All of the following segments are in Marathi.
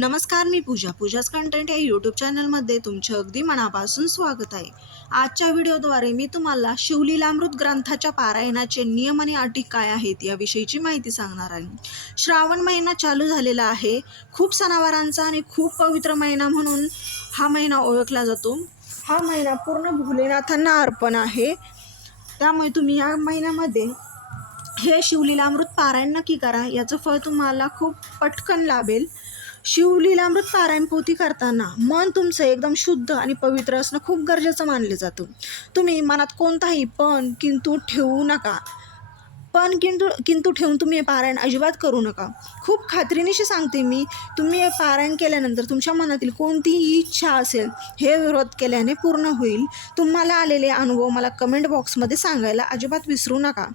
नमस्कार मी पूजा. पूजाच कंटेंट या यूट्यूब चॅनलमध्ये तुमचे अगदी मनापासून स्वागत आहे. आजच्या व्हिडिओद्वारे मी तुम्हाला शिवलीलामृत ग्रंथाच्या पारायणाचे नियम आणि अटी काय आहेत याविषयीची माहिती सांगणार आहे. श्रावण महिना चालू झालेला आहे. खूप सणावारांचा आणि खूप पवित्र महिना म्हणून हा महिना ओळखला जातो. हा महिना पूर्ण भोलेनाथांना अर्पण आहे. त्यामुळे तुम्ही या महिन्यामध्ये हे शिवलीलामृत पारायण नक्की करा. याचं फळ तुम्हाला खूप पटकन लाभेल. शिवलीलामृत पारायण पोथी करताना मन तुमचं एकदम शुद्ध आणि पवित्र असणं खूप गरजेचं मानलं जातं. तुम्ही मनात कोणताही पण किंतु ठेवू नका. पण किंतु किंतु ठेवून तुम्ही हे पारायण अजिबात करू नका. खूप खात्रीनिशी सांगते मी तुम्ही हे पारायण केल्यानंतर तुमच्या मनातील कोणतीही इच्छा असेल हे व्रत केल्याने पूर्ण होईल. तुम्हाला आलेले अनुभव मला कमेंट बॉक्समध्ये सांगायला अजिबात विसरू नका.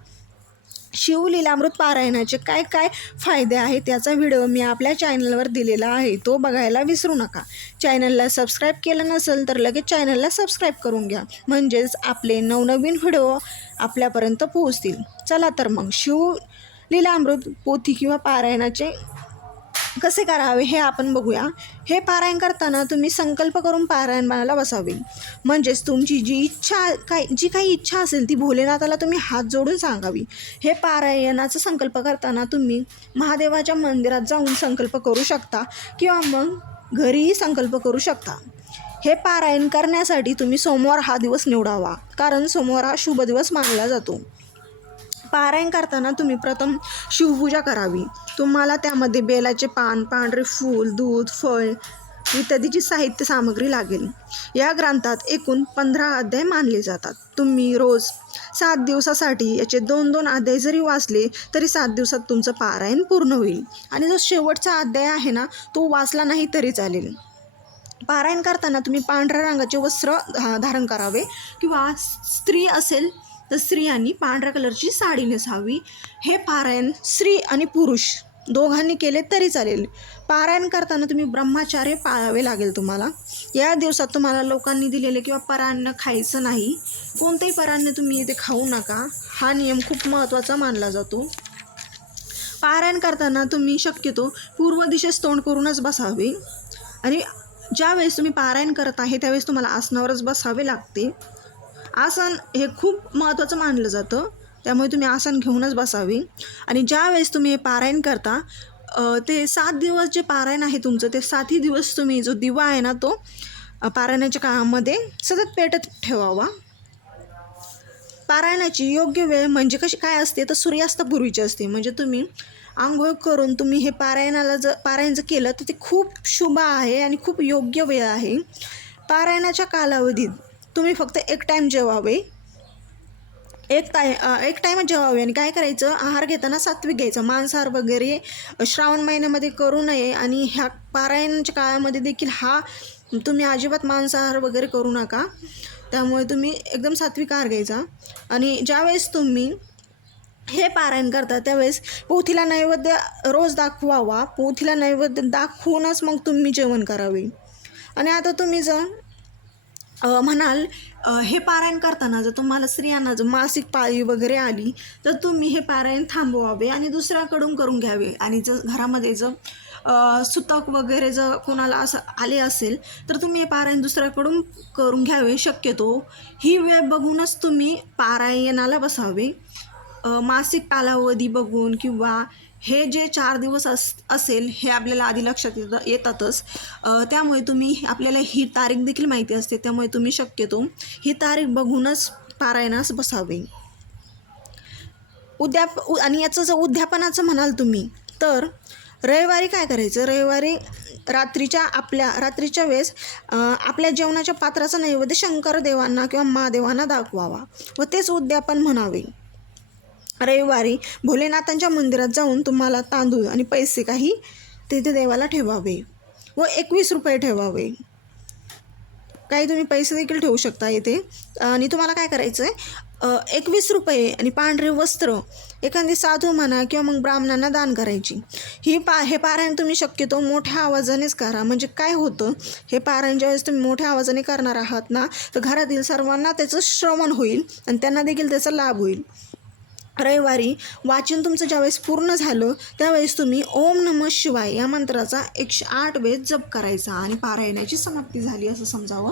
शिवलीलामृत पारायणाचे काय काय फायदे आहेत त्याचा व्हिडिओ मी आपल्या चॅनलवर दिलेला आहे. तो बघायला विसरू नका. चॅनलला सबस्क्राईब केलं नसेल तर लगेच चॅनलला सबस्क्राईब करून घ्या. म्हणजेच आपले नवनवीन व्हिडिओ आपल्यापर्यंत पोहोचतील. चला तर मग शिवलीलामृत पोथी किंवा पारायणाचे कसे करावे हे आपण बघूया. हे पारायण करताना तुम्ही संकल्प करून पारायणाला बसावे. म्हणजेच तुमची जी इच्छा काय जी काही इच्छा असेल ती भोलेनाथाला तुम्ही हात जोडून सांगावी. हे पारायणाचा संकल्प करताना तुम्ही महादेवाच्या मंदिरात जाऊन संकल्प करू शकता किंवा मग घरीही संकल्प करू शकता. हे पारायण करण्यासाठी तुम्ही सोमवार हा दिवस निवडावा. कारण सोमवार हा शुभ दिवस मानला जातो. पारायण करताना तुम्ही प्रथम शिवपूजा करावी. तुम्हाला त्यामध्ये बेलाचे पान पांढरे फूल दूध फळ इत्यादीची साहित्य सामग्री लागेल. या ग्रंथात एकूण पंधरा अध्याय मानले जातात. तुम्ही रोज सात दिवसासाठी याचे दोन दोन अध्याय जरी वाचले तरी सात दिवसात तुमचं पारायण पूर्ण होईल. आणि जो शेवटचा अध्याय आहे ना तो वाचला नाही तरी चालेल. पारायण करताना तुम्ही पांढऱ्या रंगाचे वस्त्र धा- धारण करावे किंवा स्त्री असेल तर स्त्रियांनी पांढऱ्या कलरची साडी नेसावी. हे पारायण स्त्री आणि पुरुष दोघांनी केले तरी चालेल. पारायण करताना तुम्ही ब्रह्मचार्य पाळावे लागेल तुम्हाला. या दिवसात तुम्हाला लोकांनी दिलेले किंवा परान्न खायचं नाही. कोणतेही परान्न तुम्ही इथे खाऊ नका. हा नियम खूप महत्त्वाचा मानला जातो. पारायण करताना तुम्ही शक्यतो पूर्व दिशेस तोंड करूनच बसावे. आणि ज्यावेळेस तुम्ही पारायण करत आहे त्यावेळेस तुम्हाला आसनावरच बसावे लागते. आसन हे खूप महत्त्वाचं मानलं जातं. त्यामुळे तुम्ही आसन घेऊनच बसावे. आणि ज्यावेळेस तुम्ही हे पारायण करता ते सात दिवस जे पारायण आहे तुमचं ते सातही दिवस तुम्ही जो दिवा आहे ना तो पारायणाच्या काळामध्ये सतत पेटत ठेवावा. पारायणाची योग्य वेळ म्हणजे कशी काय असते? तर सूर्यास्तापूर्वीची असते. म्हणजे तुम्ही आंघोळ करून तुम्ही हे पारायणाला जर पारायण जर केलं तर ते खूप शुभ आहे आणि खूप योग्य वेळ आहे. पारायणाच्या कालावधीत तुम्ही फक्त एक टाईम जेवावे. एक टाय एक टाईमच जेवावे. आणि काय करायचं? आहार घेताना सात्विक घ्यायचं. मांसाहार वगैरे श्रावण महिन्यामध्ये करू नये. आणि ह्या पारायणच्या काळामध्ये देखील हा तुम्ही अजिबात मांसाहार वगैरे करू नका. त्यामुळे तुम्ही एकदम सात्विक आहार घ्यायचा. आणि ज्यावेळेस तुम्ही हे पारायण करता त्यावेळेस पोथीला नैवेद्य रोज दाखवावा. पोथीला नैवेद्य दाखवूनच मग तुम्ही जेवण करावे. आणि आता तुम्ही जर म्हणाल हे पारायण करताना जर तुम्हाला स्त्रियांना जर मासिक पाळी वगैरे आली तर तुम्ही हे पारायण थांबवावे आणि दुसऱ्याकडून करून घ्यावे. आणि जर घरामध्ये जर सुतक वगैरे जर कोणाला असं आले असेल तर तुम्ही हे पारायण दुसऱ्याकडून करून घ्यावे. शक्यतो ही वेळ बघूनच तुम्ही पारायणाला बसावे. मासिक कालावधी बघून किंवा हे जे चार दिवस अस असेल हे आपल्याला आधी लक्षात येतं येतातच. त्यामुळे तुम्ही आपल्याला ही तारीख देखील माहिती असते. त्यामुळे तुम्ही शक्यतो ही तारीख बघूनच पारायणास बसावे. उद्याप उ- आणि याचं जर उद्यापनाचं म्हणाल तुम्ही तर रविवारी काय करायचं? रविवारी रात्रीच्या आपल्या रात्रीच्या वेळेस आपल्या जेवणाच्या पात्राचा नैवेद्य शंकर देवांना किंवा महादेवांना दाखवावा व तेच उद्यापन म्हणावे. रविवारी भोलेनाथांच्या मंदिरात जाऊन तुम्हाला तांदूळ आणि पैसे काही तिथे देवाला ठेवावे व एकवीस रुपये ठेवावे. काही तुम्ही पैसे देखील ठेवू शकता येथे आणि तुम्हाला काय करायचं आहे एकवीस रुपये आणि पांढरे वस्त्र एखादी साधू म्हणा किंवा मग ब्राह्मणांना दान करायची. ही पा हे पारायण तुम्ही शक्यतो मोठ्या आवाजानेच करा. म्हणजे काय होतं? हे पारायण ज्यावेळेस तुम्ही मोठ्या आवाजाने करणार आहात ना तर घरातील सर्वांना त्याचं श्रवण होईल आणि त्यांना देखील त्याचा लाभ होईल. रविवारी वाचन तुमचं ज्यावेळेस पूर्ण झालं त्यावेळेस तुम्ही ओम नम शिवाय या मंत्राचा एकशे आठ वेळेस जप करायचा आणि पारायणाची समाप्ती झाली असं समजावं.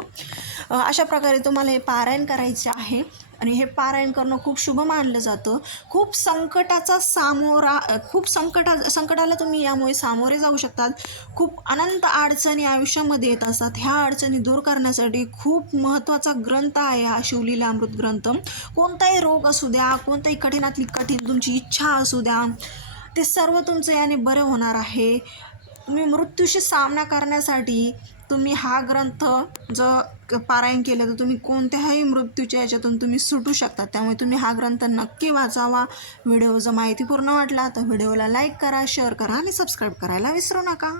अशा प्रकारे तुम्हाला हे पारायण करायचे आहे. आणि हे पारायण करणं खूप शुभ मानलं जातं. खूप संकटाचा सामोरा खूप संकटा संकटाला तुम्ही यामुळे सामोरे जाऊ शकतात. खूप अनंत अडचणी आयुष्यामध्ये येत असतात. ह्या अडचणी दूर करण्यासाठी खूप महत्त्वाचा ग्रंथ आहे हा शिवलीला अमृत ग्रंथ. कोणताही रोग असू द्या कोणताही कठीणातली कठीण तुमची इच्छा असू द्या ते सर्व तुमचं याने बरं होणार आहे. तुम्ही मृत्यूशी सामना करण्यासाठी तुम्ही हा ग्रंथ जर पारायण केलं तर तुम्ही कोणत्याही मृत्यूच्या याच्यातून तुम्ही सुटू शकता. त्यामुळे तुम्ही हा ग्रंथ नक्की वाचावा. व्हिडिओ जर माहितीपूर्ण वाटला तर व्हिडिओला लाईक करा शेअर करा आणि सबस्क्राईब करायला विसरू नका.